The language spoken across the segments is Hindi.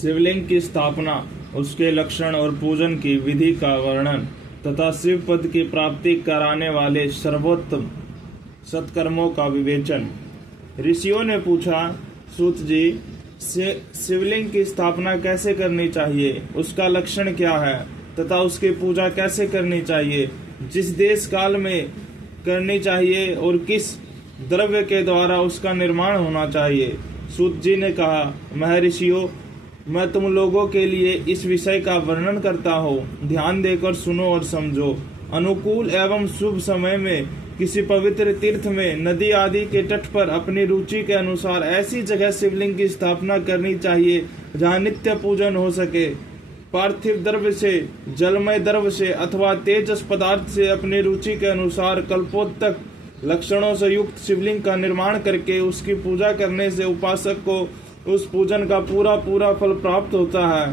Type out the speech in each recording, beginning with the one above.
शिवलिंग की स्थापना, उसके लक्षण और पूजन की विधि का वर्णन तथा शिव पद की प्राप्ति कराने वाले सर्वोत्तम सत्कर्मों का विवेचन। ऋषियों ने पूछा, सूत जी, शिवलिंग की स्थापना कैसे करनी चाहिए, उसका लक्षण क्या है तथा उसकी पूजा कैसे करनी चाहिए, जिस देश काल में करनी चाहिए और किस द्रव्य के द्वारा उसका निर्माण होना चाहिए। सूत जी ने कहा, महर्षियों, मैं तुम लोगों के लिए इस विषय का वर्णन करता हूँ, ध्यान देकर सुनो और समझो। अनुकूल एवं शुभ समय में किसी पवित्र तीर्थ में, नदी आदि के तट पर अपनी रुचि के अनुसार ऐसी जगह शिवलिंग की स्थापना करनी चाहिए जहाँ नित्य पूजन हो सके। पार्थिव द्रव्य से, जलमय द्रव्य से अथवा तेजस पदार्थ से अपनी रुचि के अनुसार कल्पोत्तक लक्षणों से युक्त शिवलिंग का निर्माण करके उसकी पूजा करने से उपासक को उस पूजन का पूरा पूरा फल प्राप्त होता है।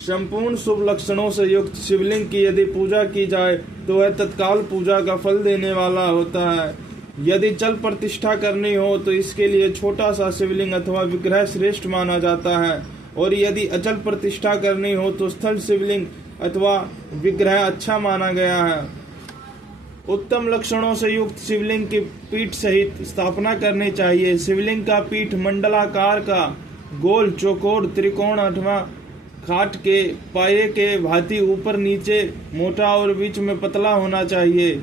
संपूर्ण शुभ लक्षणों से युक्त शिवलिंग की यदि पूजा की जाए तो वह तत्काल पूजा का फल देने वाला होता है। यदि चल प्रतिष्ठा करनी हो तो इसके लिए छोटा सा शिवलिंग अथवा विग्रह श्रेष्ठ माना जाता है, और यदि अचल प्रतिष्ठा करनी हो तो स्थल शिवलिंग अथवा विग्रह अच्छा माना गया है। उत्तम लक्षणों से युक्त शिवलिंग की पीठ सहित स्थापना करनी चाहिए। शिवलिंग का पीठ मंडलाकार का, गोल, चौकोर, त्रिकोण अथवा खाट के पाये के भांति ऊपर नीचे मोटा और बीच में पतला होना चाहिए।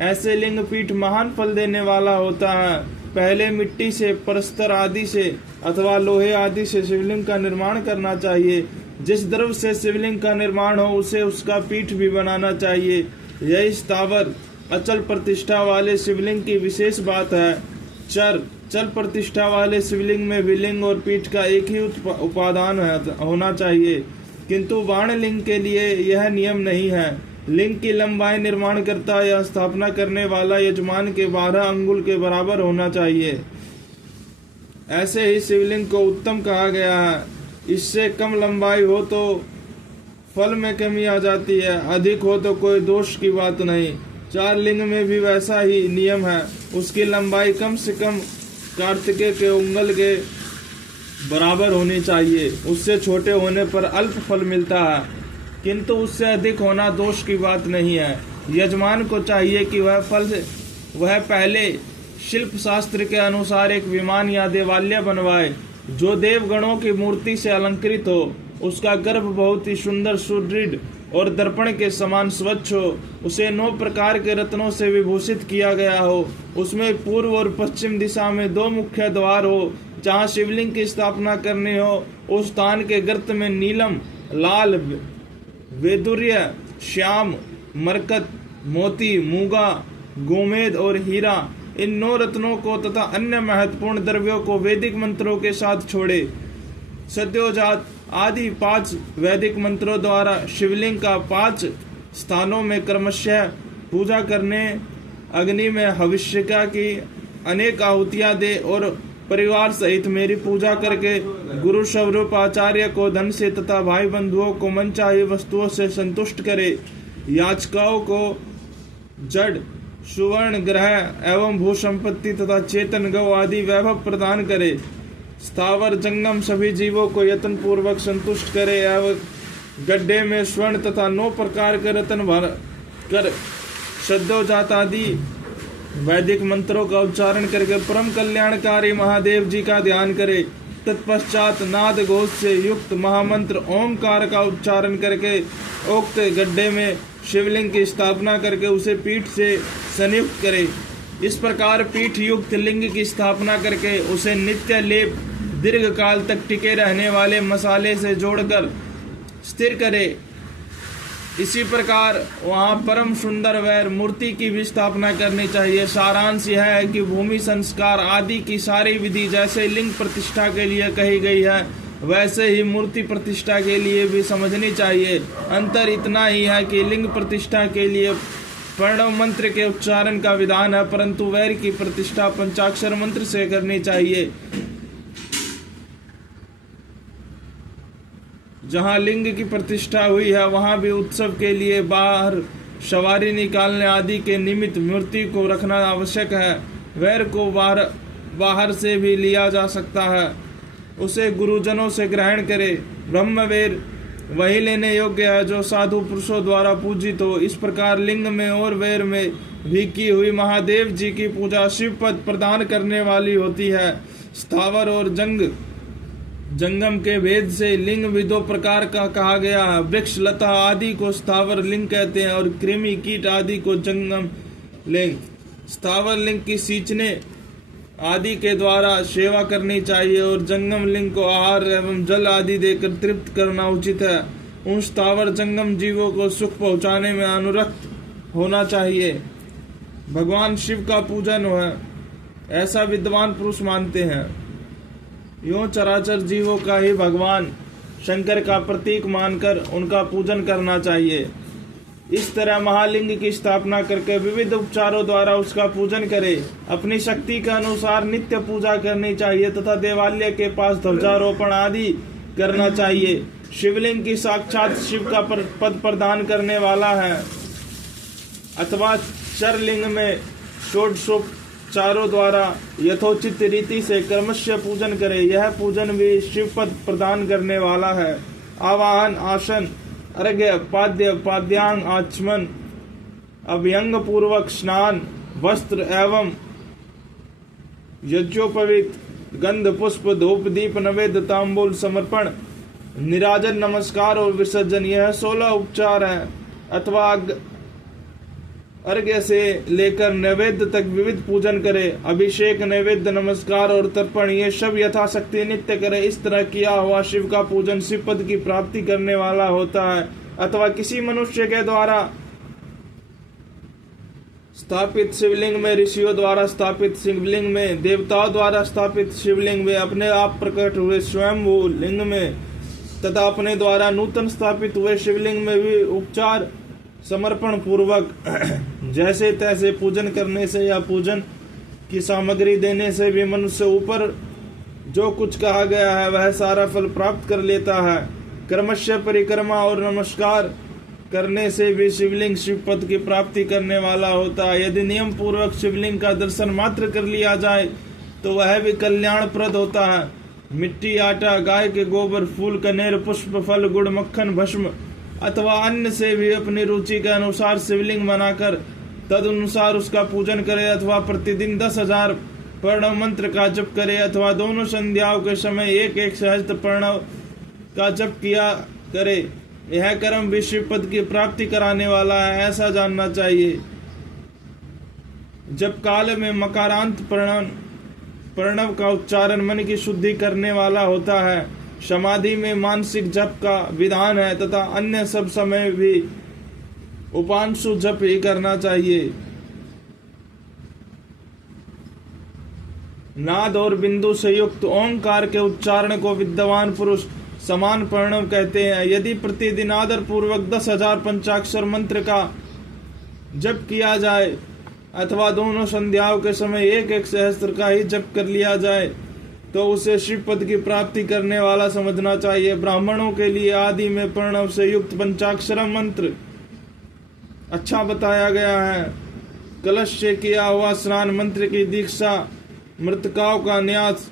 ऐसे लिंग पीठ महान फल देने वाला होता है। पहले मिट्टी से, परस्तर आदि से अथवा लोहे आदि से शिवलिंग का निर्माण करना चाहिए। जिस द्रव्य से शिवलिंग का निर्माण हो उसे उसका पीठ भी बनाना चाहिए। यही स्थावर अचल प्रतिष्ठा वाले शिवलिंग की विशेष बात है। चल प्रतिष्ठा वाले शिवलिंग में विलिंग और पीठ का एक ही उपादान होना चाहिए, किंतु बाण लिंग के लिए यह नियम नहीं है। लिंग की लंबाई निर्माण करता या स्थापना करने वाला यजमान के 12 अंगुल के बराबर होना चाहिए। ऐसे ही शिवलिंग को उत्तम कहा गया है। इससे कम लंबाई हो तो फल में कमी आ जाती है, अधिक हो तो कोई दोष की बात नहीं। 4 लिंग में भी वैसा ही नियम है। उसकी लंबाई कम से कम कार्तिकेय के उंगल के बराबर होनी चाहिए। उससे छोटे होने पर अल्प फल मिलता है, किंतु उससे अधिक होना दोष की बात नहीं है। यजमान को चाहिए कि वह पहले शिल्प शास्त्र के अनुसार एक विमान या देवालय बनवाए जो देवगणों की मूर्ति से अलंकृत हो। उसका गर्भ बहुत ही सुंदर, सुदृढ़ और दर्पण के समान स्वच्छ हो। उसे 9 प्रकार के रत्नों से विभूषित किया गया हो। उसमें पूर्व और पश्चिम दिशा में 2 मुख्य द्वार हो। जहाँ शिवलिंग की स्थापना करनी हो उस स्थान के गर्त में नीलम, लाल, वैदुर्य, श्याम, मरकत, मोती, मूंगा, गोमेद और हीरा, इन 9 रत्नों को तथा अन्य महत्वपूर्ण द्रव्यों को वैदिक मंत्रों के साथ छोड़े। सद्योजात आदि 5 वैदिक मंत्रों द्वारा शिवलिंग का 5 स्थानों में क्रमशः पूजा करने, अग्नि में हविष्यिका की अनेक आहुतियां दे और परिवार सहित मेरी पूजा करके गुरु स्वरूप आचार्य को धन से तथा भाई बंधुओं को मनचाही वस्तुओं से संतुष्ट करे। याचकाओं को जड़, सुवर्ण, ग्रह एवं भू संपत्ति तथा चेतन गौ आदि वैभव प्रदान करे। स्थावर जंगम सभी जीवों को यत्न पूर्वक संतुष्ट करे एवं गड्ढे में स्वर्ण तथा 9 प्रकार के रत्न भर कर सद्योजात आदि वैदिक मंत्रों का उच्चारण करके परम कल्याणकारी महादेव जी का ध्यान करे। तत्पश्चात नाद घोष से युक्त महामंत्र ओमकार का उच्चारण करके उक्त गड्ढे में शिवलिंग की स्थापना करके उसे पीठ से संयुक्त करे। इस प्रकार पीठ युक्त लिंग की स्थापना करके उसे नित्य लेप, दीर्घ काल तक टिके रहने वाले मसाले से जोड़कर स्थिर करे। इसी प्रकार वहाँ परम सुंदर वैर मूर्ति की भी स्थापना करनी चाहिए। सारांश यह है कि भूमि संस्कार आदि की सारी विधि जैसे लिंग प्रतिष्ठा के लिए कही गई है वैसे ही मूर्ति प्रतिष्ठा के लिए भी समझनी चाहिए। अंतर इतना ही है कि लिंग प्रतिष्ठा के लिए प्रणव मंत्र के उच्चारण का विधान है, परंतु वैर की प्रतिष्ठा पंचाक्षर मंत्र से करनी चाहिए। जहाँ लिंग की प्रतिष्ठा हुई है वहाँ भी उत्सव के लिए बाहर सवारी निकालने आदि के निमित्त मूर्ति को रखना आवश्यक है। वैर को बाहर से भी लिया जा सकता है। उसे गुरुजनों से ग्रहण करे। ब्रह्मवेर वही लेने योग्य है जो साधु पुरुषों द्वारा पूजित हो। इस प्रकार लिंग में और वेर में भी की हुई महादेव जी की पूजा शिव पद प्रदान करने वाली होती है। स्थावर और जंगम के भेद से लिंग भी दो प्रकार का कहा गया है। वृक्ष लता आदि को स्थावर लिंग कहते हैं और कृमि कीट आदि को जंगम लिंग। स्थावर लिंग की सींचने आदि के द्वारा सेवा करनी चाहिए और जंगम लिंग को आहार एवं जल आदि देकर तृप्त करना उचित है। उन स्थावर जंगम जीवों को सुख पहुंचाने में अनुरक्त होना चाहिए। भगवान शिव का पूजन है ऐसा विद्वान पुरुष मानते हैं। यूं चराचर जीवों का ही भगवान शंकर का प्रतीक मानकर उनका पूजन करना चाहिए। इस तरह महालिंग की स्थापना करके विविध उपचारों द्वारा उसका पूजन करे। अपनी शक्ति के अनुसार नित्य पूजा करनी चाहिए तथा देवालय के पास ध्वजारोपण आदि करना चाहिए। शिवलिंग की साक्षात शिव का पद प्रदान करने वाला है अथवा चरलिंग में षोडशोपचारों द्वारा यथोचित रीति से क्रमशः पूजन करे। यह पूजन भी शिव पद प्रदान करने वाला है। आवाहन, आसन, अर्घ्य, पाद्य, पाद्यांग, आचमन, अभ्यंग पूर्वक स्नान, वस्त्र एवं यज्ञोपवीत, गंध पुष्प धूप दीप नैवेद्य तांबूल समर्पण, निराजन नमस्कार और विसर्जन, यह 16 उपचार है। अथवा अर्घ्य से लेकर नैवेद्य तक विविध पूजन करे। अभिषेक, नैवेद्य, नमस्कार और तर्पण ये सब यथाशक्ति नित्य करे। इस तरह किया हुआ शिव का पूजन शिव पद की प्राप्ति करने वाला होता है। अथवा किसी मनुष्य के द्वारा स्थापित शिवलिंग में, ऋषियों द्वारा स्थापित शिवलिंग में, देवताओं द्वारा स्थापित शिवलिंग में, अपने आप प्रकट हुए स्वयंभू लिंग में तथा अपने द्वारा नूतन स्थापित हुए शिवलिंग में भी उपचार समर्पण पूर्वक जैसे तैसे पूजन करने से या पूजन की सामग्री देने से भी मनुष्य ऊपर जो कुछ कहा गया है वह सारा फल प्राप्त कर लेता है। क्रमशः परिक्रमा और नमस्कार करने से भी शिवलिंग शिव पद की प्राप्ति करने वाला होता है। यदि नियम पूर्वक शिवलिंग का दर्शन मात्र कर लिया जाए तो वह भी कल्याणप्रद होता है। मिट्टी, आटा, गाय के गोबर, फूल, कनेर, पुष्प, फल, गुड़, मक्खन, भस्म अथवा अन्य से भी अपनी रुचि के अनुसार शिवलिंग बनाकर तद अनुसार उसका पूजन करे। अथवा प्रतिदिन 10,000 प्रणव मंत्र का जप करे अथवा दोनों संध्याओं के समय एक सहस्त्र प्रणव का जप किया करे। यह कर्म भी शिव पद की प्राप्ति कराने वाला है ऐसा जानना चाहिए। जप काल में मकारांत प्रणव का उच्चारण मन की शुद्धि करने वाला होता है। समाधि में मानसिक जप का विधान है तथा अन्य सब समय भी उपांशु जप ही करना चाहिए। नाद और बिंदु से युक्त ओंकार के उच्चारण को विद्वान पुरुष समान प्रणव कहते हैं। यदि प्रतिदिन आदर पूर्वक 10,000 पंचाक्षर मंत्र का जप किया जाए अथवा दोनों संध्याओं के समय एक सहस्त्र का ही जप कर लिया जाए तो उसे शिव पद की प्राप्ति करने वाला समझना चाहिए। ब्राह्मणों के लिए आदि में प्रणव से युक्त पंचाक्षर मंत्र अच्छा बताया गया है। कलश से किया हुआ स्नान, मंत्र की दीक्षा, मृतकाओं का न्यास,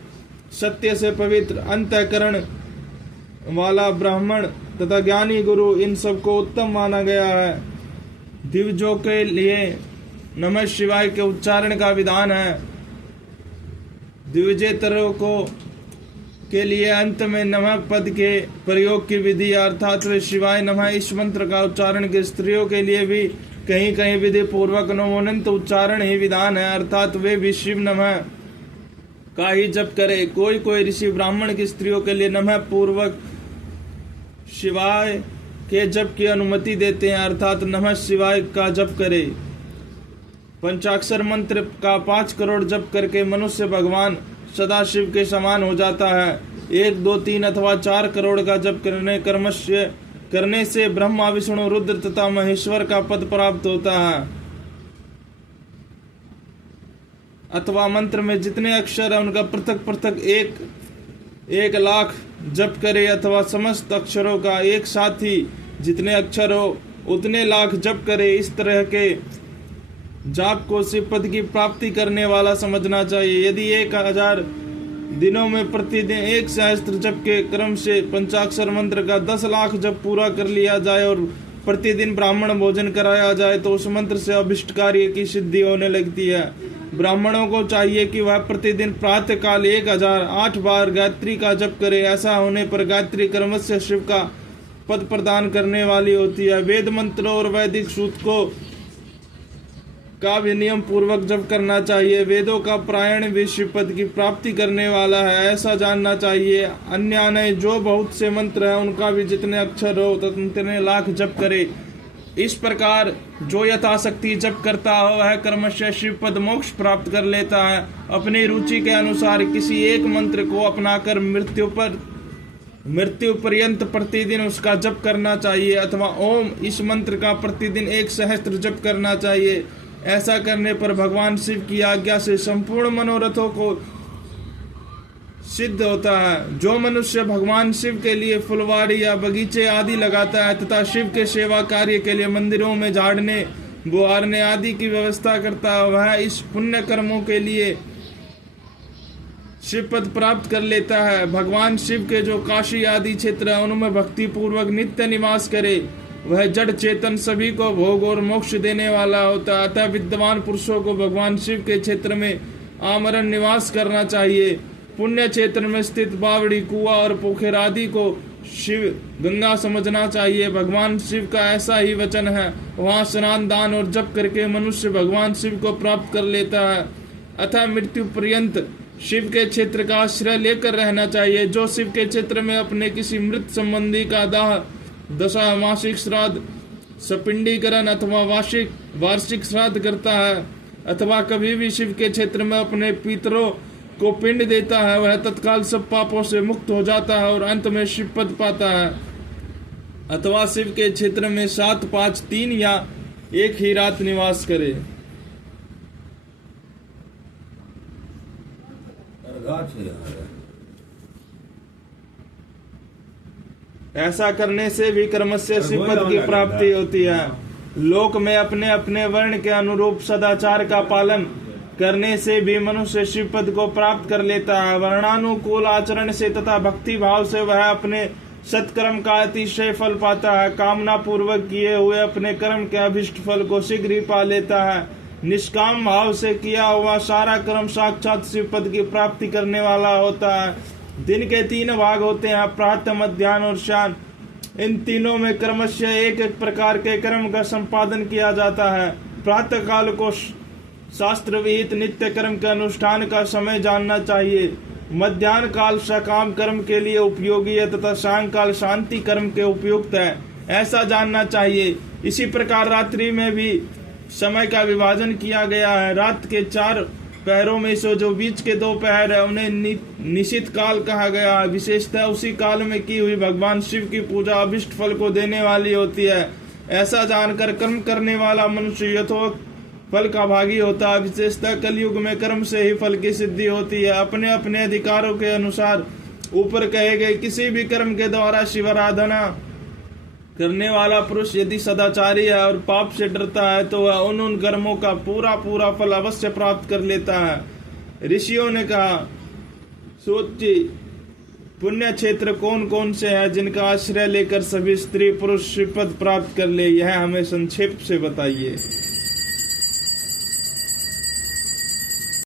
सत्य से पवित्र अंतःकरण वाला ब्राह्मण तथा ज्ञानी गुरु, इन सबको उत्तम माना गया है। दिवजों के लिए नमः शिवाय के उच्चारण का विधान है। द्विजेतरों को के लिए अंत में नमः पद के प्रयोग की विधि अर्थात वे शिवाय नमः इस मंत्र का उच्चारण के स्त्रियों के लिए भी कहीं कहीं विधि पूर्वक नमोनंत उच्चारण ही विधान है अर्थात वे भी शिव नमः का ही जप करे। कोई कोई ऋषि ब्राह्मण की स्त्रियों के लिए नमः पूर्वक शिवाय के जप की अनुमति देते हैं अर्थात नमः शिवाय का जप करे। पंचाक्षर मंत्र का 5 करोड़ जप करके मनुष्य भगवान सदाशिव के समान हो जाता है। 1, 2, 3 अथवा 4 करोड़ का जप करने से ब्रह्मा, विष्णु, रुद्र तथा महेश्वर का पद प्राप्त होता है। अथवा मंत्र में जितने अक्षर है उनका पृथक पृथक 1 लाख जप करे अथवा समस्त अक्षरों का एक साथ ही जितने अक्षर हो उतने लाख जप करे। इस तरह के जाप को शिव पद की प्राप्ति करने वाला समझना चाहिए। यदि 1000 दिनों में प्रतिदिन 1 सहस्त्र जप के क्रम से पंचाक्षर मंत्र का 10 लाख जप पूरा कर लिया जाए और प्रतिदिन ब्राह्मण भोजन कराया जाए तो उस मंत्र से अभिष्ट कार्य की सिद्धि होने लगती है। ब्राह्मणों को चाहिए कि वह प्रतिदिन प्रातः काल 1008 बार गायत्री का जप करे। ऐसा होने पर गायत्री कर्मस्य शिव का पद प्रदान करने वाली होती है। वेद मंत्रों और वैदिक सूक्तों का भी नियम पूर्वक जप करना चाहिए। वेदों का पारायण भी शिव पद की प्राप्ति करने वाला है, ऐसा जानना चाहिए। अन्य जो बहुत से मंत्र हैं उनका भी जितने अक्षर हो उतने लाख जप करे। इस प्रकार जो यथाशक्ति जप करता हो वह कर्मशः शिव पद मोक्ष प्राप्त कर लेता है। अपनी रुचि के अनुसार किसी एक मंत्र को अपनाकर मृत्यु पर्यंत प्रतिदिन उसका जप करना चाहिए, अथवा ओम इस मंत्र का प्रतिदिन 1 सहस्त्र जप करना चाहिए। ऐसा करने पर भगवान शिव की आज्ञा से संपूर्ण मनोरथों को सिद्ध होता है। जो मनुष्य भगवान शिव के लिए फुलवाड़ी या बगीचे आदि लगाता है तथा शिव के सेवा कार्य के लिए मंदिरों में झाड़ने बुहारने आदि की व्यवस्था करता है, वह इस पुण्य कर्मों के लिए शिव पद प्राप्त कर लेता है। भगवान शिव के जो काशी आदि क्षेत्र है उनमें भक्ति पूर्वक नित्य निवास करे। वह जड़ चेतन सभी को भोग और मोक्ष देने वाला होता है। अतः विद्वान पुरुषों को भगवान शिव के क्षेत्र में आमरण निवास करना चाहिए। पुण्य क्षेत्र में स्थित बावड़ी कुआं और पोखर आदि को शिव गंगा समझना चाहिए। भगवान शिव का ऐसा ही वचन है, वहाँ स्नान दान और जप करके मनुष्य भगवान शिव को प्राप्त कर लेता है। अतः मृत्यु पर्यंत शिव के क्षेत्र का आश्रय लेकर रहना चाहिए। जो शिव के क्षेत्र में अपने किसी मृत संबंधी का दाह दशा मासिक श्राद्ध सपिंडीकरण अथवा वार्षिक श्राद्ध करता है, अथवा कभी भी शिव के क्षेत्र में अपने पितरों को पिंड देता है, वह तत्काल सब पापों से मुक्त हो जाता है और अंत में शिव पद पाता है। अथवा शिव के क्षेत्र में 7, 5, 3 या 1 ही रात निवास करे। ऐसा करने से भी कर्मस्य शिव पद की प्राप्ति होती है। लोक में अपने अपने वर्ण के अनुरूप सदाचार का पालन करने से भी मनुष्य शिव पद को प्राप्त कर लेता है। वर्णानुकूल आचरण से तथा भक्ति भाव से वह अपने सत्कर्म का अतिशय फल पाता है। कामना पूर्वक किए हुए अपने कर्म के अभिष्ट फल को शीघ्र ही पा लेता है। निष्काम भाव से किया हुआ सारा कर्म साक्षात शिव पद की प्राप्ति करने वाला होता है। दिन के 3 भाग होते हैं, प्रातः, मध्याह्न और शाम। इन तीनों में कर्मस्य एक एक प्रकार के कर्म का संपादन किया जाता है। प्रातः काल को शास्त्र विहित नित्य कर्म के अनुष्ठान का समय जानना चाहिए। मध्याह्न काल सकाम कर्म के लिए उपयोगी है तथा सायंकाल शांति कर्म के उपयुक्त है, ऐसा जानना चाहिए। इसी प्रकार रात्रि में भी समय का विभाजन किया गया है। रात के 4 पहरों में से जो बीच के 2 पहर है उन्हें निशित काल कहा गया है। विशेषतः उसी काल में की हुई भगवान शिव की पूजा अभिष्ट फल को देने वाली होती है। ऐसा जानकर कर्म करने वाला मनुष्य यथोक्त फल का भागी होता है। विशेषतः कलयुग में कर्म से ही फल की सिद्धि होती है। अपने अपने अधिकारों के अनुसार ऊपर कहे गए किसी भी कर्म के द्वारा शिवाराधना करने वाला पुरुष यदि सदाचारी है और पाप से डरता है तो वह उन कर्मों का पूरा फल अवश्य प्राप्त कर लेता है। ऋषियों ने कहा, सोचिए पुण्य क्षेत्र कौन कौन से हैं जिनका आश्रय लेकर सभी स्त्री पुरुष शिव पद प्राप्त कर ले, यह हमें संक्षेप से बताइए।